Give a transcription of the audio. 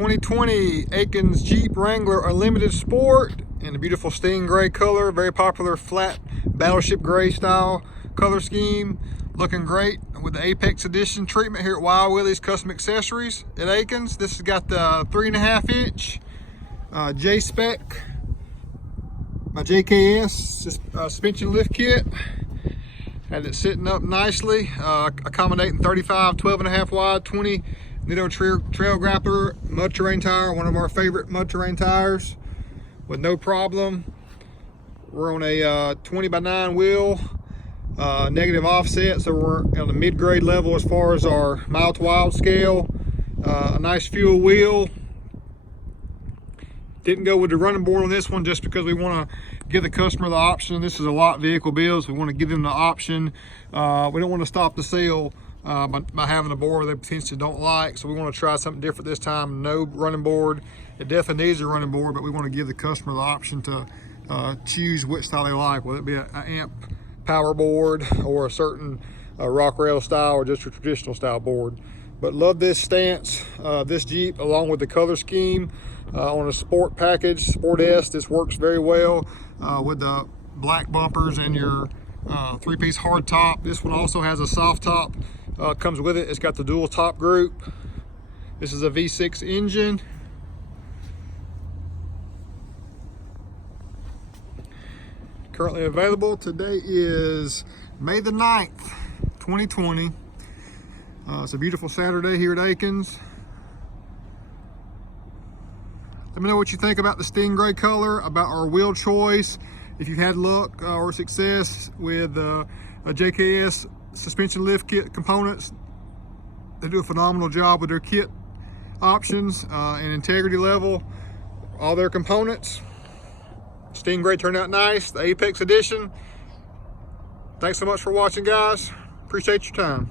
2020 Aikens Jeep Wrangler Unlimited Sport in a beautiful sting gray color, very popular flat battleship gray style color scheme. Looking great with the Apex Edition treatment here at Wild Willie's Custom Accessories at Aikens. This has got the 3.5 inch JSPEC, my JKS suspension lift kit. Had it sitting up nicely, accommodating 35, 12.5 wide, 20 Nitto trail grappler mud terrain tire, one of our favorite mud terrain tires, with no problem. We're on a 20x9 wheel, negative offset, so we're on the mid-grade level as far as our mile to wild scale. A nice fuel wheel. Didn't go with the running board on this one just because we want to give the customer the option. This is a lot vehicle build, so we want to give them the option. We don't want to stop the sale by having a board they potentially don't like, so we want to try something different this time. No running board. It definitely needs a running board, but we want to give the customer the option to choose which style they like, whether it be an amp power board or a certain rock rail style or just a traditional style board. But love this stance, this Jeep, along with the color scheme on a sport package, Sport S. This works very well with the black bumpers and your three-piece hard top. This one also has a soft top, comes with it. It's got the dual top group. This is a V6 engine. Currently available. Today is May the 9th, 2020. It's a beautiful Saturday here at Aikens. Let me know what you think about the stingray color, about our wheel choice. If you've had luck or success with a JKS suspension lift kit components, they do a phenomenal job with their kit options and integrity level, all their components. Stingray turned out nice, the Apex Edition. Thanks so much for watching, guys. Appreciate your time.